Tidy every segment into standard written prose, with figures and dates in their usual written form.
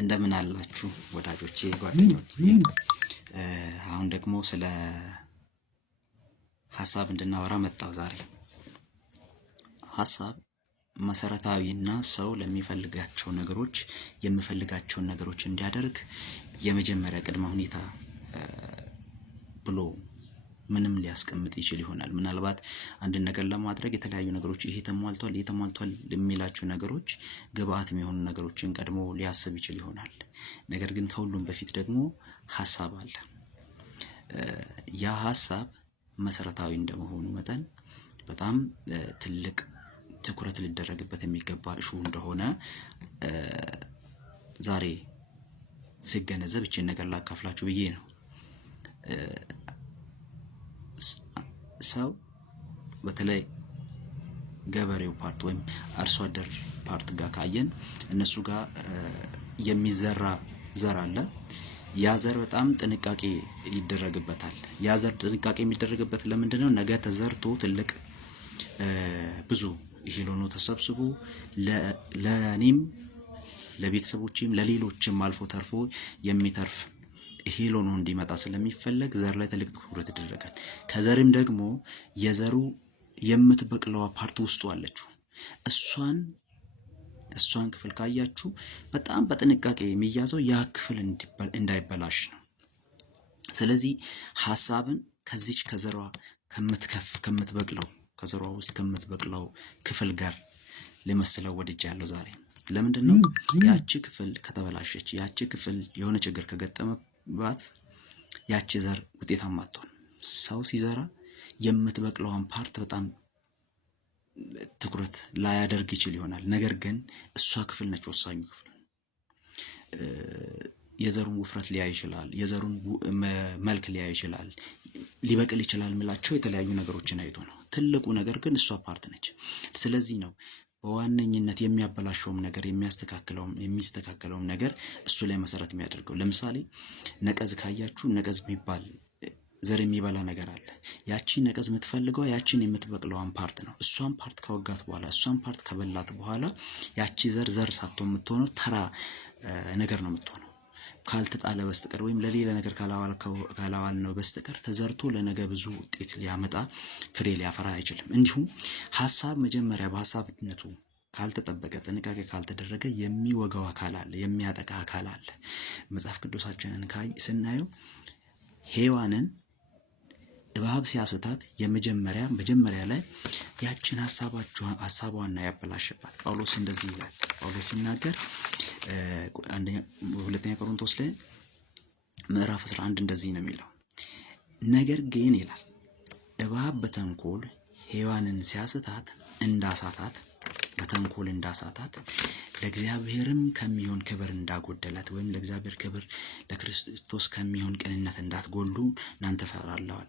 እንደምን አላችሁ ወዳጆቼ ጓደኞቼ። አሁን ደግሞ ስለ ሐሳብ እንድናወራ መጣው። ዛሬ ሐሳብ መሰረታዊና ሰው ለሚፈልጋቸው ነገሮች የሚፈልጋቸውን ነገሮች እንዲያደርግ የመጀመሪያ ቅድመ ሁኔታ ብሎ ምንም ሊያስቀምጥ ይችል ይሆናል። ምናልባት አንድ ነገር ለማድረግ የተለያዩ ነገሮች ይሄ ተሟልቷል የሚላቸው ነገሮች ግብአት የሚሆኑ ነገሮችን ቀድሞ ሊያስብ ይችል ይሆናል። ነገር ግን ከሁሉም በፊት ደግሞ ሐሳብ አለ። ያ ሐሳብ መሰረታዊ እንደመሆኑ መጠን በጣም ትልቅ ትኩረት ሊደረግበት የሚገባ እሹ እንደሆነ ዛሬ ሲገነዘብ እቺን ነገር ላካፍላችሁ ብዬ ነው። ሰው በተለይ ገበሬው ፓርት ወይም አርሶ አደር ፓርት ጋር ካየን እነሱ ጋር የሚዘራ ዘር አለ። ያ ዘር በጣም ጥንቃቄ ይደረግበታል። ያ ዘር ጥንቃቄ የሚደረግበት ለምንድን ነው? ነገ ተዘርቶ ትልቅ ብዙ እህል ሆኖ ተሰብስቦ ለኔም ለቤተሰቦቼም ለሌሎችም አልፎ ተርፎ የሚተርፍ እህል ሆኖ እንዲመጣ ስለሚፈለግ ዘር ላይ ትልቅ ትኩረት ይደረጋል። ከዘርም ደግሞ የዘሩ የምትበቅለዋ ፓርት ውስጡ አለችው። እሷን ክፍል ካያችሁ በጣም በጥንቃቄ የሚያዘው ያ ክፍል እንዳይበላሽ ነው። ስለዚህ ሐሳብን ከዚች ከዘሯ ከዘሯ ውስጥ ከምትበቅለው ክፍል ጋር ለመስለው ወድጃለሁ ዛሬ። ለምንድን ነው? ያቺ ክፍል ከተበላሸች፣ ያቺ ክፍል የሆነ ችግር ከገጠመባት ያቺ ዘር ውጤታማ አትሆንም። ሰው ሲዘራ የምትበቅለውን ፓርት በጣም ትኩረት ላያደርግ ይችል ይሆናል። ነገር ግን እሷ ክፍል ነች ወሳኙ ክፍል። የዘሩን ውፍረት ሊያይ ይችላል፣ የዘሩን መልክ ሊያይ ይችላል፣ ሊበቅል ይችላል ምላቸው የተለያዩ ነገሮችን አይቶ ነው። ትልቁ ነገር ግን እሷ ፓርት ነች። ስለዚህ ነው በዋነኝነት የሚያበላሸውም ነገር የሚስተካከለውም ነገር እሱ ላይ መሰረት የሚያደርገው። ለምሳሌ ነቀዝ ካያችሁ ነቀዝ የሚባል ዘር የሚበላ ነገር አለ። ያቺ ነቀዝ የምትፈልገው ያቺን የምትበቅለዋን ፓርት ነው። እሷን ፓርት ከወጋት በኋላ እሷን ፓርት ከበላት በኋላ ያቺ ዘር ሳትሆን የምትሆነው ተራ ነገር ነው የምትሆነው። ካልተጣለ በስተቀር ወይም ለሌላ ነገር ካላዋል ነው በስተቀር ተዘርቶ ለነገ ብዙ ውጤት ሊያመጣ ፍሬ ሊያፈራ አይችልም። እንዲሁም ሐሳብ መጀመሪያ በሐሳብነቱ ካልተጠበቀ ጥንቃቄ ካልተደረገ የሚወጋው አካል አለ፣ የሚያጠቃ አካል አለ። መጽሐፍ ቅዱሳችንን ስናየው ሔዋንን እባብ ሲያስታት መጀመሪያ ላይ ያችን ሐሳቧን ያበላሽባት። ጳውሎስ እንደዚህ ይላል። ጳውሎስ ሲናገር ሁለተኛ ቆሮንቶስ ላይ ምዕራፍ 11 እንደዚህ ነው የሚለው። ነገር ግን ይላል እባብ በተንኮል ሔዋንን ሲያስታት በተንኮል እንዳሳታት ለእግዚአብሔርም ከሚሆን ክብር እንዳጎደላት ወይም ለእግዚአብሔር ክብር ለክርስቶስ ከሚሆን ቅንነት እንዳትጎሉ እናንተ ፈራለዋል።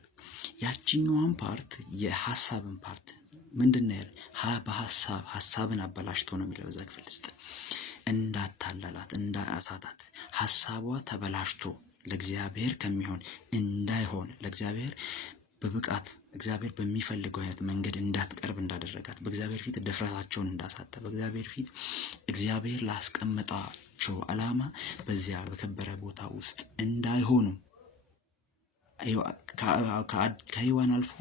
ያቺኛዋን ፓርት የሐሳብን ፓርት ምንድነው ያለ? ሐሳብን አበላሽቶ ነው የሚለው እዛ ክፍል ውስጥ። እንዳታላላት እንዳያሳታት ሐሳቧ ተበላሽቶ ለእግዚአብሔር ከሚሆን እንዳይሆን ለእግዚአብሔር በብቃት እግዚአብሔር በሚፈልገው አይነት መንገድ እንዳትቀርብ እንዳደረጋት በእግዚአብሔር ፊት ድፍረታቸውን እንዳሳተ በእግዚአብሔር ፊት እግዚአብሔር ላስቀመጣቸው ዓላማ በዚያ በከበረ ቦታ ውስጥ እንዳይሆኑ ከሔዋን አልፎ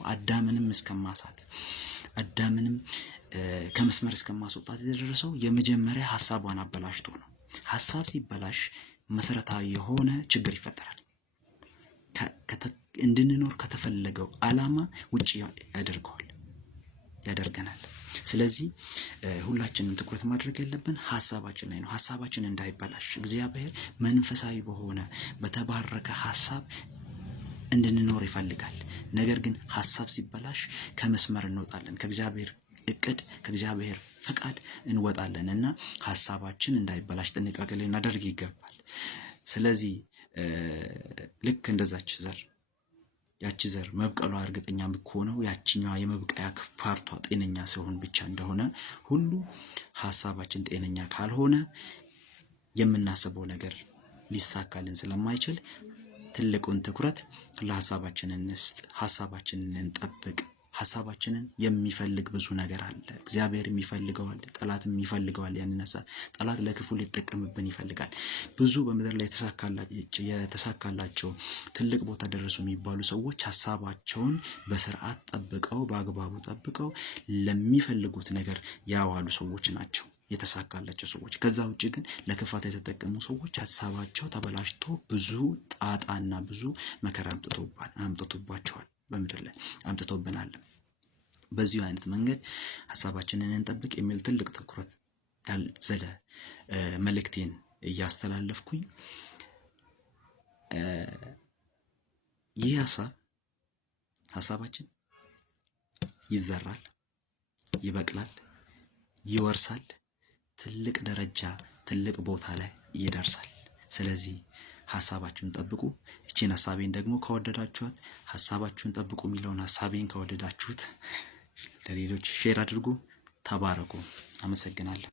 አዳምንም ከመስመር እስከማስወጣት የደረሰው የመጀመሪያ ሐሳቧን አበላሽቶ ነው። ሐሳብ ሲበላሽ መሰረታዊ የሆነ ችግር ይፈጠራል። እንድንኖር ከተፈለገው ዓላማ ውጪ ያደርገናል። ስለዚህ ሁላችንም ትኩረት ማድረግ ያለብን ሐሳባችን ላይ ነው። ሐሳባችን እንዳይበላሽ እግዚአብሔር መንፈሳዊ በሆነ በተባረከ ሐሳብ እንድንኖር ይፈልጋል። ነገር ግን ሐሳብ ሲበላሽ ከመስመር እንወጣለን፣ ከእግዚአብሔር እቅድ ከእግዚአብሔር ፈቃድ እንወጣለን እና ሐሳባችን እንዳይበላሽ ጥንቃቄ ልናደርግ ይገባል። ስለዚህ ልክ እንደዛች ያቺ ዘር መብቀሏ እርግጠኛ የምትሆነው ያቺኛዋ የመብቀያ ፓርቷ ጤነኛ ሲሆን ብቻ እንደሆነ ሁሉ ሐሳባችን ጤነኛ ካልሆነ የምናስበው ነገር ሊሳካልን ስለማይችል ትልቁን ትኩረት ለሐሳባችን እንስጥ፣ ሐሳባችንን እንጠብቅ ሀሳባችንን የሚፈልግ ብዙ ነገር አለ። እግዚአብሔር የሚፈልገዋል፣ ጠላትም ይፈልገዋል። ያንን ሀሳብ ጠላት ለክፉ ሊጠቀምብን ይፈልጋል። ብዙ በምድር ላይ የተሳካላቸው ትልቅ ቦታ ደረሱ የሚባሉ ሰዎች ሀሳባቸውን በስርዓት ጠብቀው በአግባቡ ጠብቀው ለሚፈልጉት ነገር ያዋሉ ሰዎች ናቸው የተሳካላቸው ሰዎች። ከዛ ውጭ ግን ለክፋት የተጠቀሙ ሰዎች ሀሳባቸው ተበላሽቶ ብዙ ጣጣና ብዙ መከራ አምጥቶባቸዋል፣ በምድር ላይ አምጥቶብናል። በዚሁ አይነት መንገድ ሀሳባችንን እንጠብቅ የሚል ትልቅ ትኩረት ያዘለ መልእክቴን እያስተላለፍኩኝ ይህ ሀሳባችን ይዘራል፣ ይበቅላል፣ ይወርሳል፣ ትልቅ ደረጃ ትልቅ ቦታ ላይ ይደርሳል። ስለዚህ ሀሳባችሁን ጠብቁ። እቺን ሀሳቤን ደግሞ ከወደዳችኋት ሀሳባችሁን ጠብቁ የሚለውን ሀሳቤን ከወደዳችሁት ለሌሎች ሼር አድርጉ። ተባረኩ። አመሰግናለሁ።